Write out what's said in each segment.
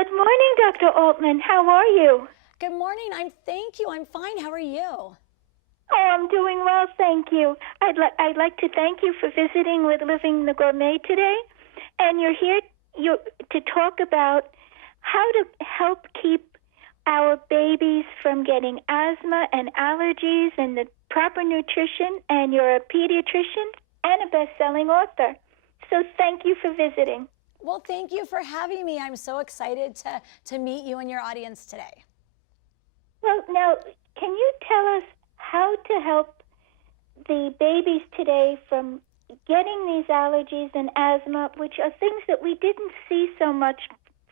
Good morning, Dr. Altmann. How are you? Good morning. Thank you. I'm fine. How are you? Oh, I'm doing well, thank you. I'd like to thank you for visiting with Living the Gourmet today. And you're here to talk about how to help keep our babies from getting asthma and allergies and the proper nutrition. And you're a pediatrician and a best-selling author. So thank you for visiting. Well, thank you for having me. I'm so excited to meet you and your audience today. Well, now, can you tell us how to help the babies today from getting these allergies and asthma, which are things that we didn't see so much,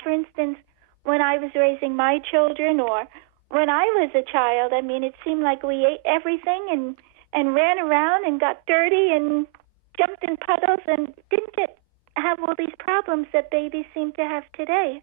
for instance, when I was raising my children or when I was a child? I mean, it seemed like we ate everything and ran around and got dirty and jumped in puddles and didn't have all these problems that babies seem to have today.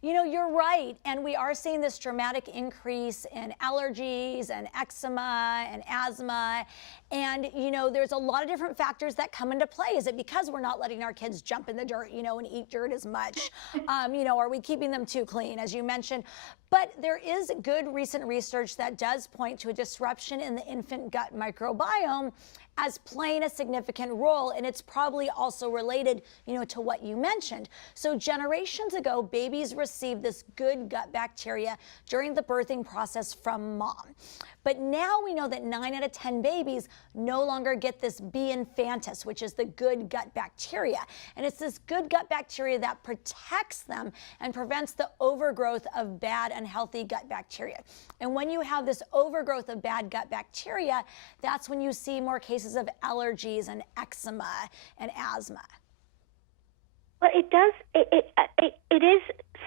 You know, you're right. And we are seeing this dramatic increase in allergies and eczema and asthma. And, you know, there's a lot of different factors that come into play. Is it because we're not letting our kids jump in the dirt, you know, and eat dirt as much? You know, are we keeping them too clean, as you mentioned? But there is good recent research that does point to a disruption in the infant gut microbiome as playing a significant role, and it's probably also related, you know, to what you mentioned. So generations ago, babies received this good gut bacteria during the birthing process from mom. But now we know that 9 out of 10 babies no longer get this B. infantis, which is the good gut bacteria. And it's this good gut bacteria that protects them and prevents the overgrowth of bad and healthy gut bacteria. And when you have this overgrowth of bad gut bacteria, that's when you see more cases of allergies and eczema and asthma. Well, it is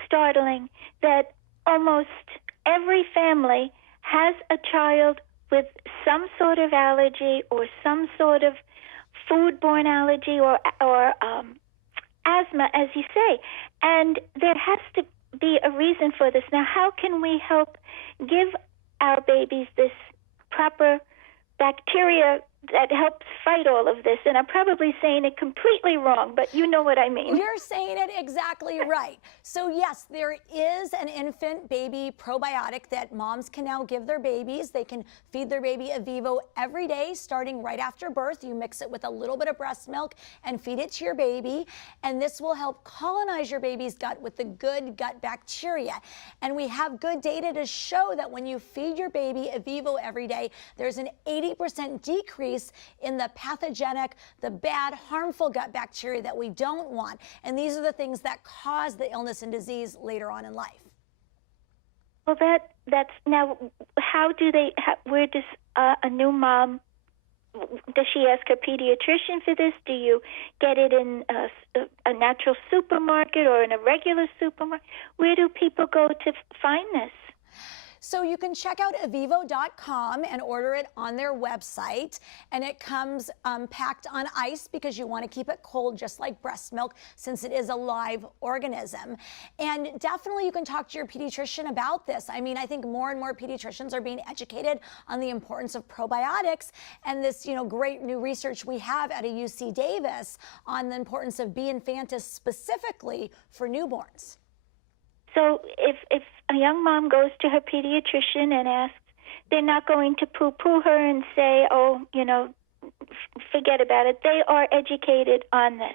startling that almost every family has a child with some sort of allergy or some sort of foodborne allergy or asthma, as you say. And there has to be a reason for this. Now, how can we help give our babies this proper bacteria that helps fight all of this? And I'm probably saying it completely wrong, but you know what I mean. You're saying it exactly right. So yes, there is an infant baby probiotic that moms can now give their babies. They can feed their baby Avivo every day, starting right after birth. You mix it with a little bit of breast milk and feed it to your baby. And this will help colonize your baby's gut with the good gut bacteria. And we have good data to show that when you feed your baby Avivo every day, there's an 80% decrease in the pathogenic, the bad, harmful gut bacteria that we don't want. And these are the things that cause the illness and disease later on in life. Well, that's now, where does a new mom, does she ask her pediatrician for this? Do you get it in a natural supermarket or in a regular supermarket? Where do people go to find this? So you can check out avivo.com and order it on their website. And it comes packed on ice because you want to keep it cold, just like breast milk, since it is a live organism. And definitely you can talk to your pediatrician about this. I mean, I think more and more pediatricians are being educated on the importance of probiotics and this, you know, great new research we have at a UC Davis on the importance of B. infantis specifically for newborns. So if a young mom goes to her pediatrician and asks, they're not going to poo-poo her and say, oh, you know, forget about it. They are educated on this.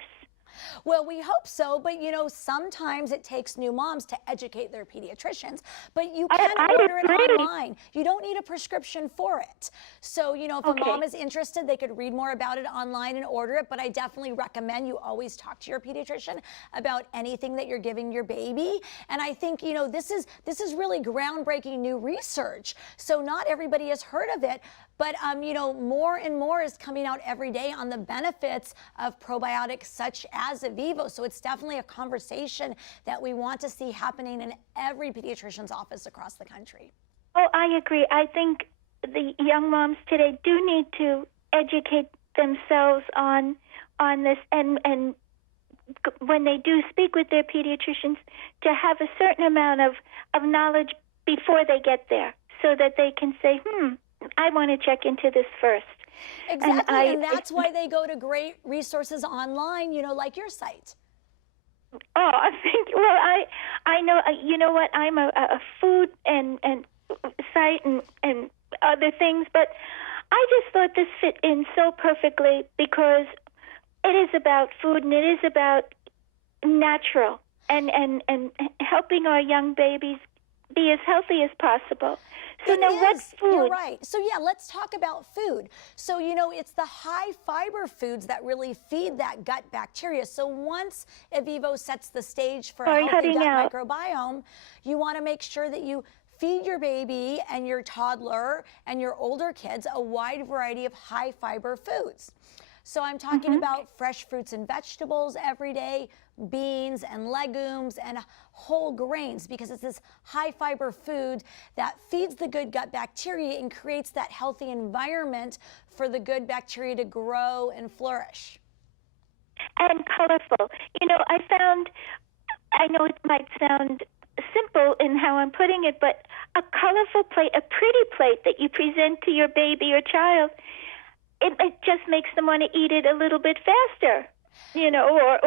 Well, we hope so, but you know, sometimes it takes new moms to educate their pediatricians, but you can order it online. You don't need a prescription for it. So, you know, if a mom is interested, they could read more about it online and order it, but I definitely recommend you always talk to your pediatrician about anything that you're giving your baby. And I think, you know, this is really groundbreaking new research. So not everybody has heard of it, but, you know, more and more is coming out every day on the benefits of probiotics such as Avivo. So it's definitely a conversation that we want to see happening in every pediatrician's office across the country. Oh, I agree. I think the young moms today do need to educate themselves on this, and when they do speak with their pediatricians, to have a certain amount of knowledge before they get there so that they can say, I want to check into this first. Exactly, and that's why they go to great resources online, you know, like your site. Oh, well, I know, you know what, I'm a food and site and other things, but I just thought this fit in so perfectly because it is about food and it is about natural and helping our young babies be as healthy as possible. So now what food? You're right. So yeah, let's talk about food. So, you know, it's the high fiber foods that really feed that gut bacteria. So once Evivo sets the stage for a healthy gut microbiome, you want to make sure that you feed your baby and your toddler and your older kids a wide variety of high fiber foods. So I'm talking about fresh fruits and vegetables every day, beans and legumes and whole grains, because it's this high fiber food that feeds the good gut bacteria and creates that healthy environment for the good bacteria to grow and flourish. And colorful. You know, I know it might sound simple in how I'm putting it, but a colorful plate, a pretty plate that you present to your baby or child, it just makes them want to eat it a little bit faster, you know, or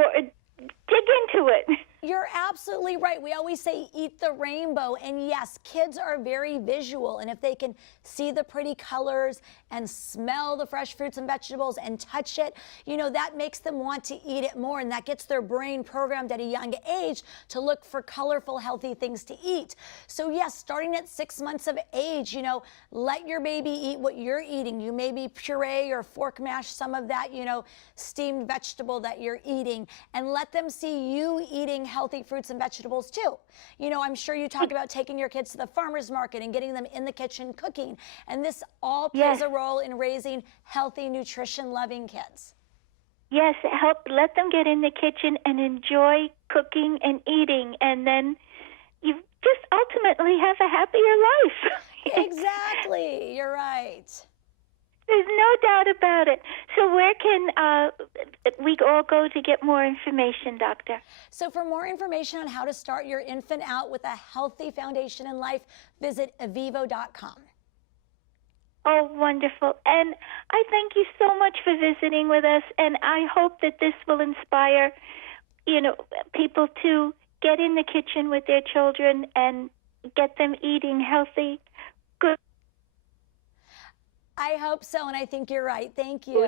dig into it. You're absolutely right. We always say eat the rainbow. And yes, kids are very visual. And if they can see the pretty colors and smell the fresh fruits and vegetables and touch it, you know, that makes them want to eat it more. And that gets their brain programmed at a young age to look for colorful, healthy things to eat. So yes, starting at 6 months of age, you know, let your baby eat what you're eating. You maybe puree or fork mash some of that, you know, steamed vegetable that you're eating, and let them see you eating healthy fruits and vegetables too. You know, I'm sure you talk about taking your kids to the farmer's market and getting them in the kitchen cooking. And this all plays a role in raising healthy, nutrition-loving kids. Yes, let them get in the kitchen and enjoy cooking and eating, and then you just ultimately have a happier life. Exactly. You're right. There's no doubt about it. So where can we all go to get more information, Doctor? So for more information on how to start your infant out with a healthy foundation in life, visit Evivo.com. Oh, wonderful. And I thank you so much for visiting with us, and I hope that this will inspire, you know, people to get in the kitchen with their children and get them eating healthy, good. I hope so, and I think you're right. Thank you.